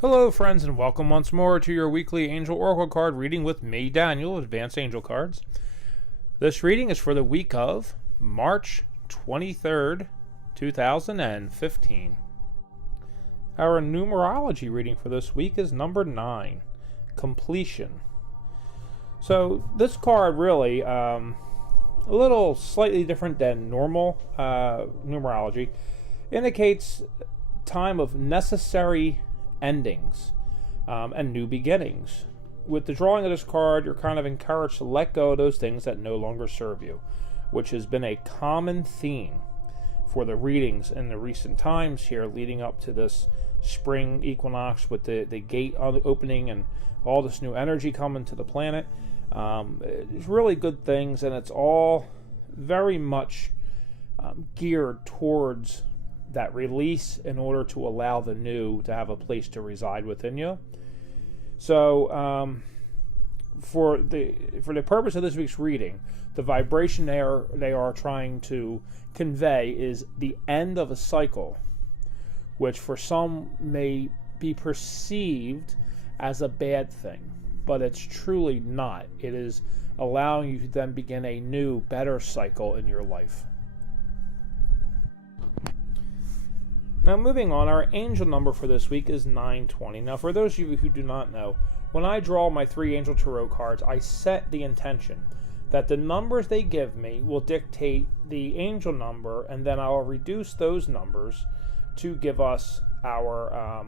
Hello friends, and welcome once more to your weekly Angel Oracle card reading with me, Daniel, Advanced Angel Cards. This reading is for the week of March 23rd, 2015. Our numerology reading for this week is number 9, Completion. So this card really, a little slightly different than normal numerology, indicates time of necessary endings and new beginnings. With the drawing of this card, you're kind of encouraged to let go of those things that no longer serve you, which has been a common theme for the readings in the recent times here leading up to this spring equinox with the gate opening and all this new energy coming to the planet. It's really good things, and it's all very much geared towards that release in order to allow the new to have a place to reside within you. So for the purpose of this week's reading, the vibration they are trying to convey is the end of a cycle, which for some may be perceived as a bad thing, but it's truly not. It is allowing you to then begin a new, better cycle in your life. Now moving on, our angel number for this week is 920. Now for those of you who do not know, when I draw my 3 angel tarot cards, I set the intention that the numbers they give me will dictate the angel number, and then I'll reduce those numbers to give us our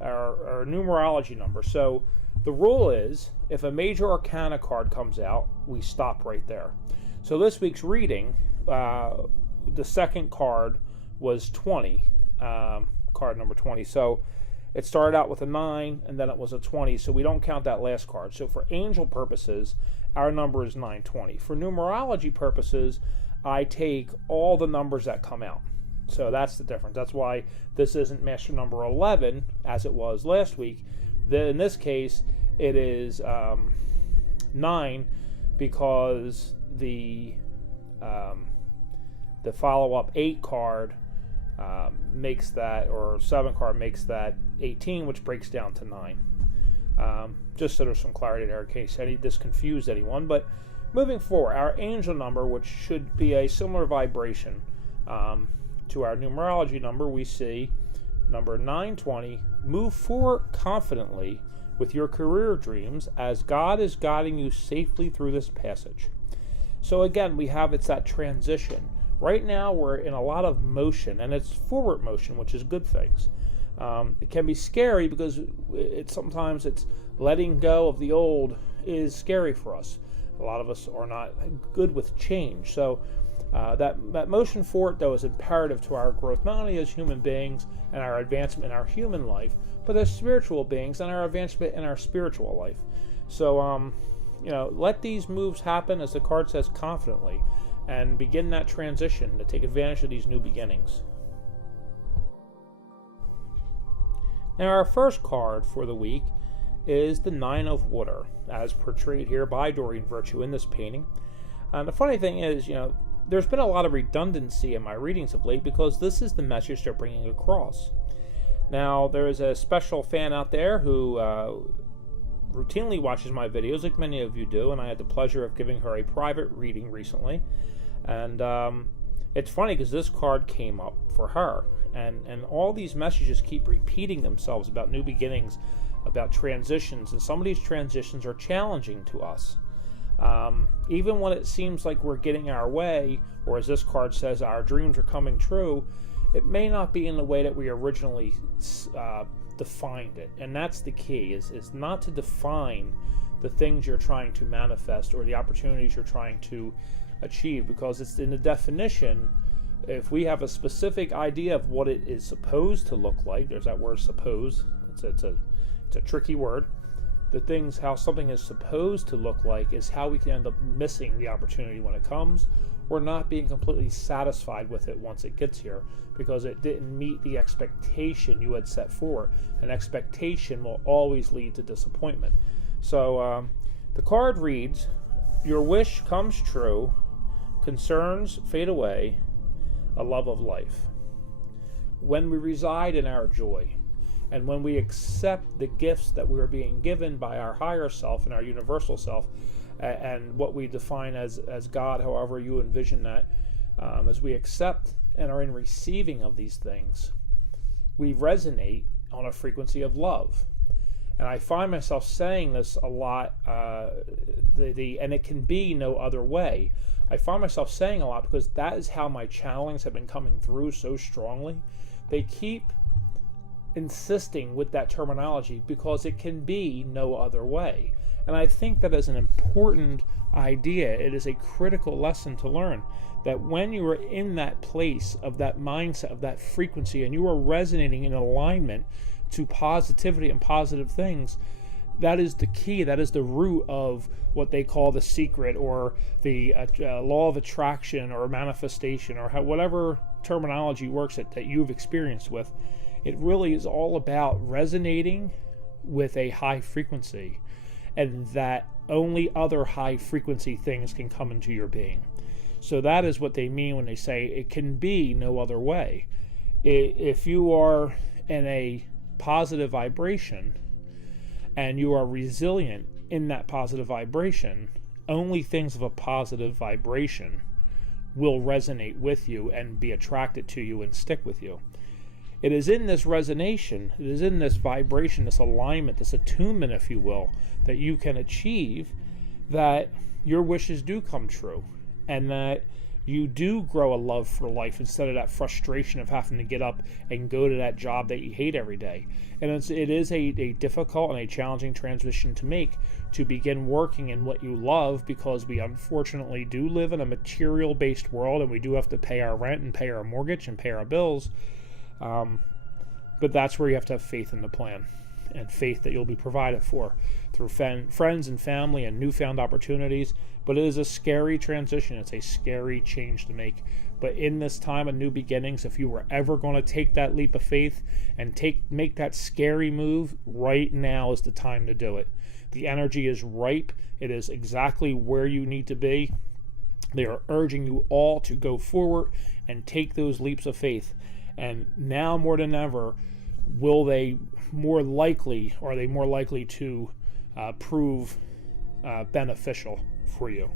numerology number. So the rule is, if a major arcana card comes out, we stop right there. So this week's reading, the second card was 20, card number 20. So it started out with a 9 and then it was a 20, so we don't count that last card. So for angel purposes, our number is 920. For numerology purposes, I take all the numbers that come out. So that's the difference. That's why this isn't master number 11 as it was last week. In this case, it is 9 because the follow-up 8 card makes that, or 7 card makes that 18, which breaks down to 9. Just so there's some clarity there in case this confused anyone. But moving forward, our angel number, which should be a similar vibration to our numerology number, we see number 920. Move forward confidently with your career dreams as God is guiding you safely through this passage. So again, it's that transition. Right now, we're in a lot of motion, and it's forward motion, which is good things. It can be scary because sometimes it's letting go of the old is scary for us. A lot of us are not good with change. So that motion forward, though, is imperative to our growth, not only as human beings and our advancement in our human life, but as spiritual beings and our advancement in our spiritual life. So, let these moves happen, as the card says, confidently, and begin that transition to take advantage of these new beginnings. Now our first card for the week is the 9 of Water, as portrayed here by Doreen Virtue in this painting. And the funny thing is, there's been a lot of redundancy in my readings of late because this is the message they're bringing across. Now there is a special fan out there who routinely watches my videos, like many of you do, and I had the pleasure of giving her a private reading recently. And it's funny because this card came up for her, and all these messages keep repeating themselves about new beginnings, about transitions, and some of these transitions are challenging to us. Even when it seems like we're getting our way, or as this card says, our dreams are coming true, it may not be in the way that we originally defined it. And that's the key, is not to define the things you're trying to manifest or the opportunities you're trying to achieve, because it's in the definition. If we have a specific idea of what it is supposed to look like, there's that word suppose, it's a tricky word. How something is supposed to look like is how we can end up missing the opportunity when it comes, or not being completely satisfied with it once it gets here because it didn't meet the expectation you had set forward. An expectation will always lead to disappointment. So the card reads, your wish comes true, concerns fade away, a love of life. When we reside in our joy, And when we accept the gifts that we are being given by our higher self and our universal self, and what we define as God, however you envision that, as we accept and are in receiving of these things, we resonate on a frequency of love. And I find myself saying this a lot, and it can be no other way. I find myself saying a lot because that is how my channelings have been coming through so strongly. They keep insisting with that terminology because it can be no other way. And I think that is an important idea. It is a critical lesson to learn, that when you are in that place of that mindset, of that frequency, and you are resonating in alignment to positivity and positive things, that is the key. That is the root of what they call the secret, or the law of attraction, or manifestation, or whatever terminology works that you've experienced with. It really is all about resonating with a high frequency, and that only other high frequency things can come into your being. So that is what they mean when they say it can be no other way. If you are in a positive vibration and you are resilient in that positive vibration, only things of a positive vibration will resonate with you and be attracted to you and stick with you. It is in this resonation, it is in this vibration, this alignment, this attunement, if you will, that you can achieve that your wishes do come true, and that you do grow a love for life instead of that frustration of having to get up and go to that job that you hate every day. And it is a difficult and a challenging transition to make, to begin working in what you love, because we unfortunately do live in a material-based world, and we do have to pay our rent and pay our mortgage and pay our bills. But that's where you have to have faith in the plan, and faith that you'll be provided for through friends and family and newfound opportunities. But it is a scary transition. It's a scary change to make. But in this time of new beginnings, if you were ever going to take that leap of faith and make that scary move, right now is the time to do it. The energy is ripe. It is exactly where you need to be. They are urging you all to go forward and take those leaps of faith. And now more than ever, are they more likely to prove beneficial for you.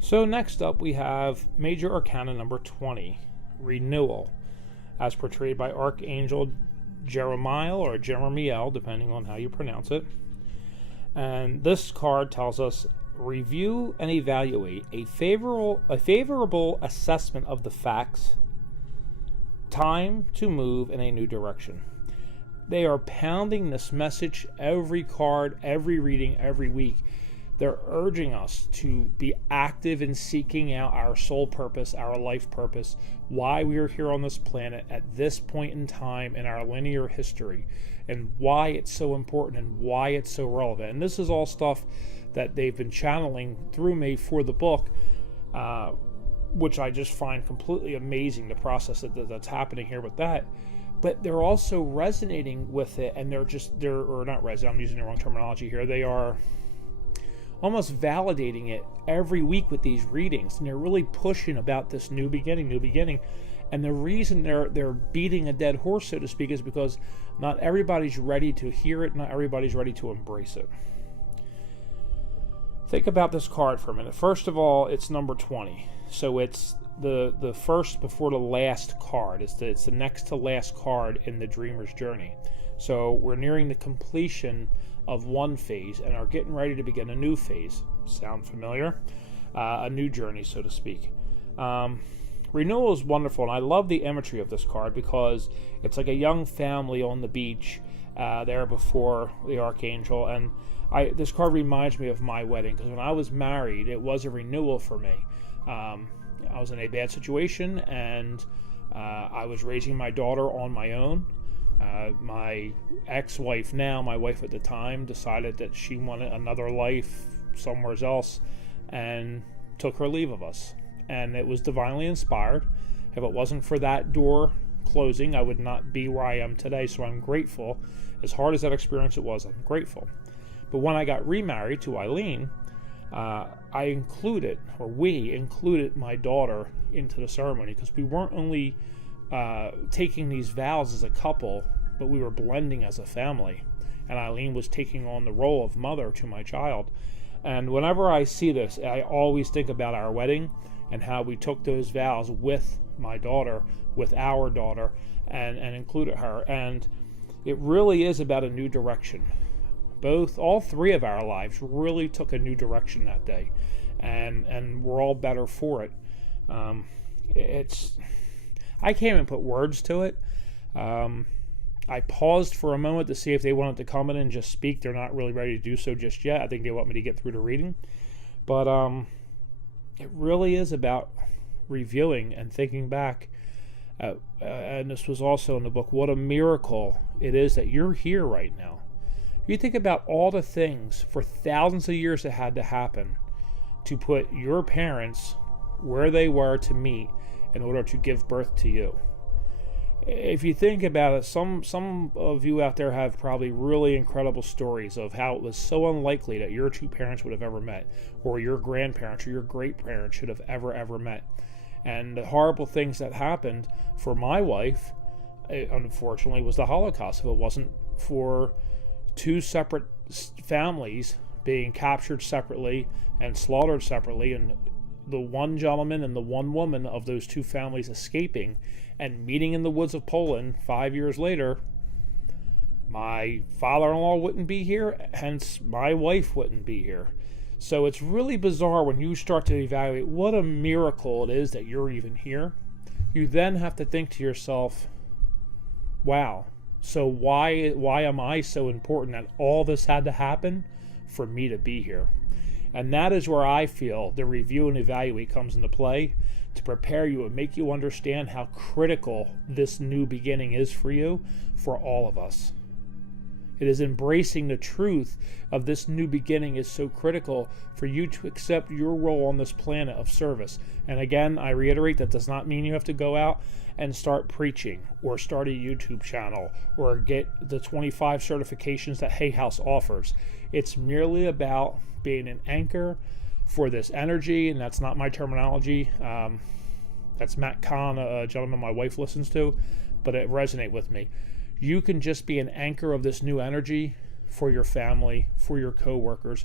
So next up, we have Major Arcana number 20, Renewal, as portrayed by Archangel Jeremiel, or Jeremiel, depending on how you pronounce it. And this card tells us, review and evaluate a favorable assessment of the facts. Time to move in a new direction. They are pounding this message every card, every reading, every week. They're urging us to be active in seeking out our soul purpose, our life purpose, why we are here on this planet at this point in time in our linear history, and why it's so important and why it's so relevant. And this is all stuff that they've been channeling through me for the book, which I just find completely amazing, the process that's happening here with that. But they're also resonating with it, and I'm using the wrong terminology here. They are almost validating it every week with these readings, and they're really pushing about this new beginning. And the reason they're beating a dead horse, so to speak, is because not everybody's ready to hear it, not everybody's ready to embrace it. Think about this card for a minute. First of all, it's number 20, so it's the first before the last card. It's the next to last card in the dreamer's journey. So we're nearing the completion of one phase and are getting ready to begin a new phase. Sound familiar? A new journey, so to speak. Renewal is wonderful, and I love the imagery of this card because it's like a young family on the beach there before the Archangel. And this card reminds me of my wedding, because when I was married, it was a renewal for me. I was in a bad situation, and I was raising my daughter on my own. My ex-wife now, my wife at the time, decided that she wanted another life somewhere else and took her leave of us. And it was divinely inspired. If it wasn't for that door closing, I would not be where I am today. So I'm grateful. As hard as that experience it was, I'm grateful. But when I got remarried to Eileen, we included my daughter into the ceremony, because we weren't only taking these vows as a couple, but we were blending as a family. And Eileen was taking on the role of mother to my child. And whenever I see this, I always think about our wedding and how we took those vows with my daughter, with our daughter, and included her. And it really is about a new direction. All three of our lives really took a new direction that day. And we're all better for it. I can't even put words to it. I paused for a moment to see if they wanted to come in and just speak. They're not really ready to do so just yet. I think they want me to get through the reading. But it really is about reviewing and thinking back. And this was also in the book, what a miracle it is that you're here right now. You think about all the things for thousands of years that had to happen to put your parents where they were to meet in order to give birth to you. If you think about it, some of you out there have probably really incredible stories of how it was so unlikely that your two parents would have ever met, or your grandparents or your great-parents should have ever met. And the horrible things that happened for my wife, unfortunately, was the Holocaust. If it wasn't for two separate families being captured separately and slaughtered separately, and the one gentleman and the one woman of those two families escaping and meeting in the woods of Poland 5 years later, my father-in-law wouldn't be here, hence my wife wouldn't be here. So it's really bizarre when you start to evaluate what a miracle it is that you're even here. You then have to think to yourself, wow, so why am I so important that all this had to happen for me to be here? And that is where I feel the review and evaluate comes into play, to prepare you and make you understand how critical this new beginning is for you, for all of us. It is embracing the truth of this new beginning is so critical for you to accept your role on this planet of service. And again, I reiterate, that does not mean you have to go out and start preaching or start a YouTube channel or get the 25 certifications that Hay House offers. It's merely about being an anchor for this energy, and that's not my terminology. That's Matt Kahn, a gentleman my wife listens to, but it resonates with me. You can just be an anchor of this new energy for your family, for your coworkers.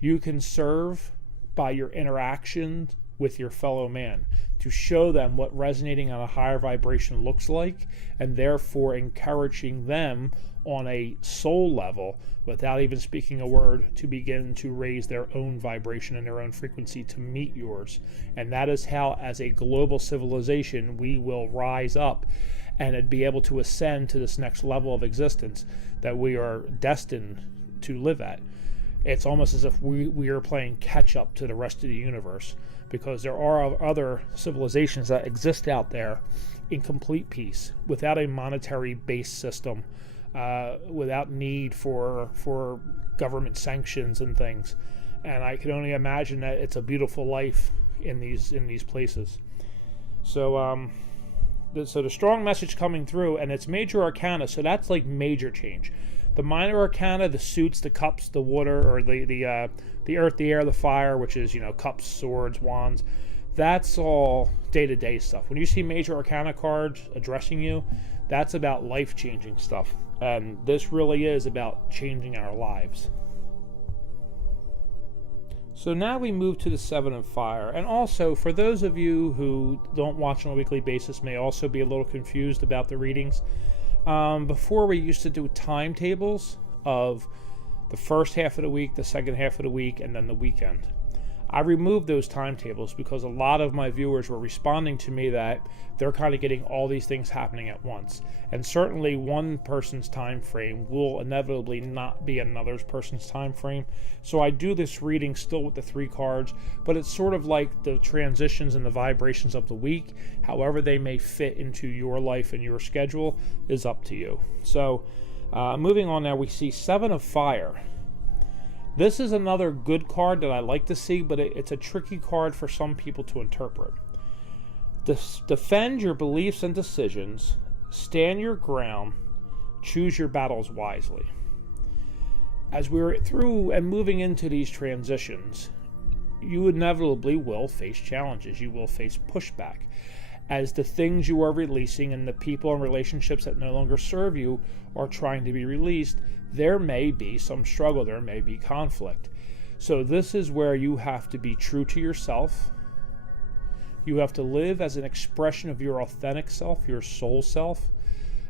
You can serve by your interaction with your fellow man to show them what resonating on a higher vibration looks like, and therefore encouraging them on a soul level, without even speaking a word, to begin to raise their own vibration and their own frequency to meet yours. And that is how, as a global civilization, we will rise up and be able to ascend to this next level of existence that we are destined to live at. It's almost as if we are playing catch up to the rest of the universe, because there are other civilizations that exist out there in complete peace, without a monetary based system, without need for government sanctions and things. And I can only imagine that it's a beautiful life in these places. So the strong message coming through, and it's major arcana, so that's like major change. The minor arcana, the suits, the cups, the water, or the earth, the air, the fire, which is, cups, swords, wands, that's all day-to-day stuff. When you see major arcana cards addressing you, that's about life-changing stuff. And this really is about changing our lives. So now we move to the Seven of Fire. And also, for those of you who don't watch on a weekly basis, may also be a little confused about the readings. Before, we used to do timetables of the first half of the week, the second half of the week, and then the weekend. I removed those timetables because a lot of my viewers were responding to me that they're kind of getting all these things happening at once. And certainly one person's time frame will inevitably not be another person's time frame. So I do this reading still with the 3 cards, but it's sort of like the transitions and the vibrations of the week. However they may fit into your life and your schedule is up to you. So moving on now, we see Seven of Fire. This is another good card that I like to see, but it's a tricky card for some people to interpret. Defend your beliefs and decisions, stand your ground, choose your battles wisely. As we're through and moving into these transitions, you inevitably will face challenges. You will face pushback. as the things you are releasing and the people and relationships that no longer serve you are trying to be released, there may be some struggle, there may be conflict. So this is where you have to be true to yourself. You have to live as an expression of your authentic self, your soul self,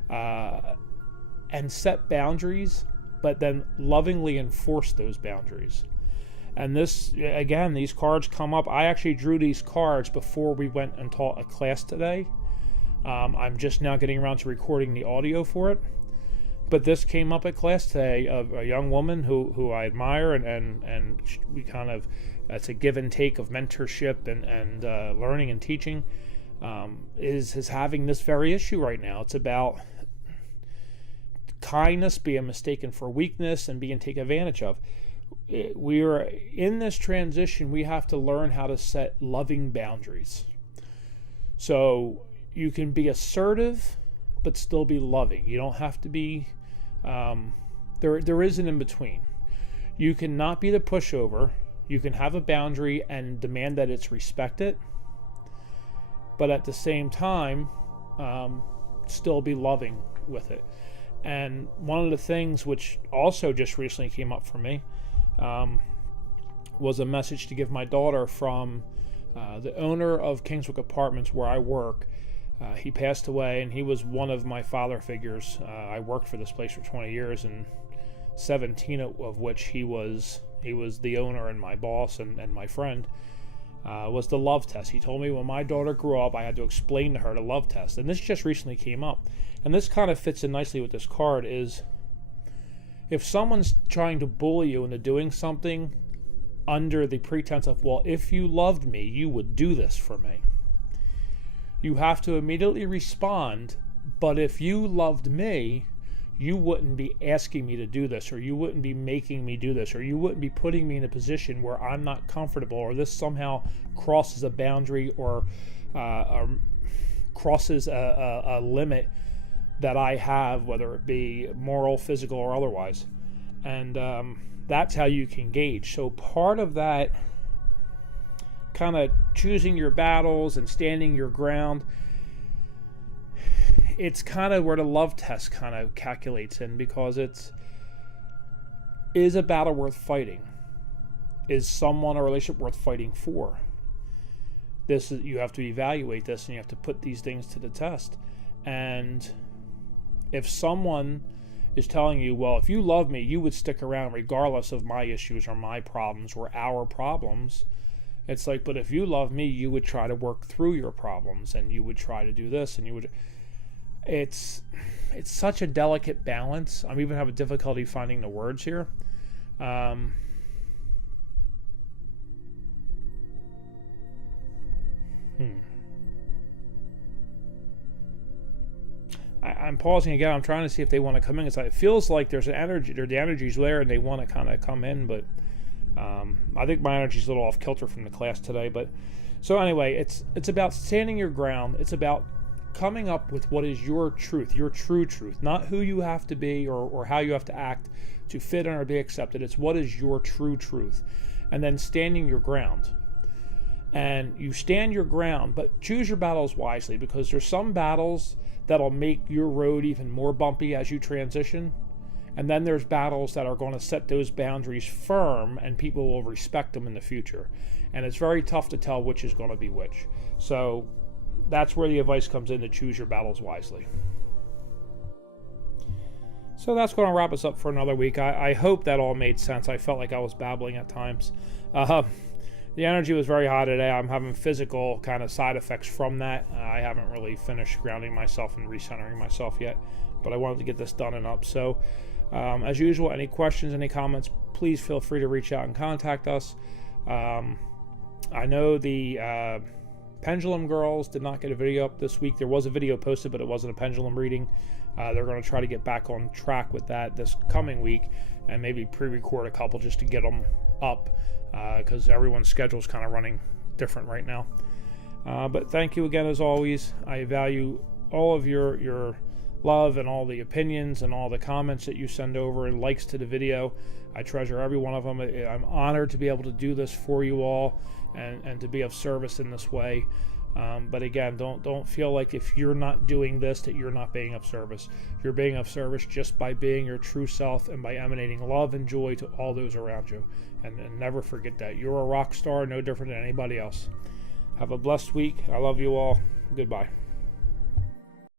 and set boundaries, but then lovingly enforce those boundaries. And this, again, these cards come up. I actually drew these cards before we went and taught a class today. I'm just now getting around to recording the audio for it. But this came up at class today of a young woman who I admire, and we kind of, it's a give and take of mentorship and learning and teaching, is having this very issue right now. It's about kindness being mistaken for weakness and being taken advantage of. We are in this transition. We have to learn how to set loving boundaries. So you can be assertive, but still be loving. You don't have to be. There is an in between. You cannot be the pushover. You can have a boundary and demand that it's respected, but at the same time, still be loving with it. And one of the things which also just recently came up for me was a message to give my daughter from the owner of Kingswick Apartments where I work. He passed away, and he was one of my father figures. I worked for this place for 20 years, and 17 of which he was the owner and my boss and my friend, was the love test. He told me when my daughter grew up, I had to explain to her the love test. And this just recently came up. And this kind of fits in nicely with this card is, if someone's trying to bully you into doing something under the pretense of, well, if you loved me, you would do this for me, you have to immediately respond, but if you loved me, you wouldn't be asking me to do this, or you wouldn't be making me do this, or you wouldn't be putting me in a position where I'm not comfortable, or this somehow crosses a boundary or crosses a limit that I have, whether it be moral, physical, or otherwise. And that's how you can gauge. So part of that kind of choosing your battles and standing your ground, it's kind of where the love test kind of calculates in, because is a battle worth fighting? Is someone or relationship worth fighting for? You have to evaluate this, and you have to put these things to the test. And if someone is telling you, well, if you love me, you would stick around regardless of my issues or my problems or our problems, it's like, but if you love me, you would try to work through your problems, and you would try to do this, and you would. It's such a delicate balance. I'm even having difficulty finding the words here. I'm pausing again. I'm trying to see if they want to come in. It feels like there's an energy. The energy's there, and they want to kind of come in, but I think my energy's a little off kilter from the class today. But so anyway, it's about standing your ground. It's about coming up with what is your truth, your true truth, not who you have to be or how you have to act to fit in or be accepted. It's what is your true truth, and then standing your ground. And you stand your ground, but choose your battles wisely, because there's some battles that'll make your road even more bumpy as you transition. And then there's battles that are going to set those boundaries firm, and people will respect them in the future. And it's very tough to tell which is going to be which. So that's where the advice comes in, to choose your battles wisely. So that's going to wrap us up for another week. I hope that all made sense. I felt like I was babbling at times. The energy was very high today. I'm having physical kind of side effects from that. I haven't really finished grounding myself and recentering myself yet, but I wanted to get this done and up. So as usual, any questions, any comments, please feel free to reach out and contact us. I know the Pendulum Girls did not get a video up this week. There was a video posted, but it wasn't a pendulum reading. They're going to try to get back on track with that this coming week, and maybe pre-record a couple just to get them up, because everyone's schedule is kind of running different right now. But thank you again, as always. I value all of your love and all the opinions and all the comments that you send over and likes to the video. I treasure every one of them. I'm honored to be able to do this for you all and to be of service in this way. But again, don't feel like if you're not doing this that you're not being of service. You're being of service just by being your true self and by emanating love and joy to all those around you. And never forget that. You're a rock star, no different than anybody else. Have a blessed week. I love you all. Goodbye.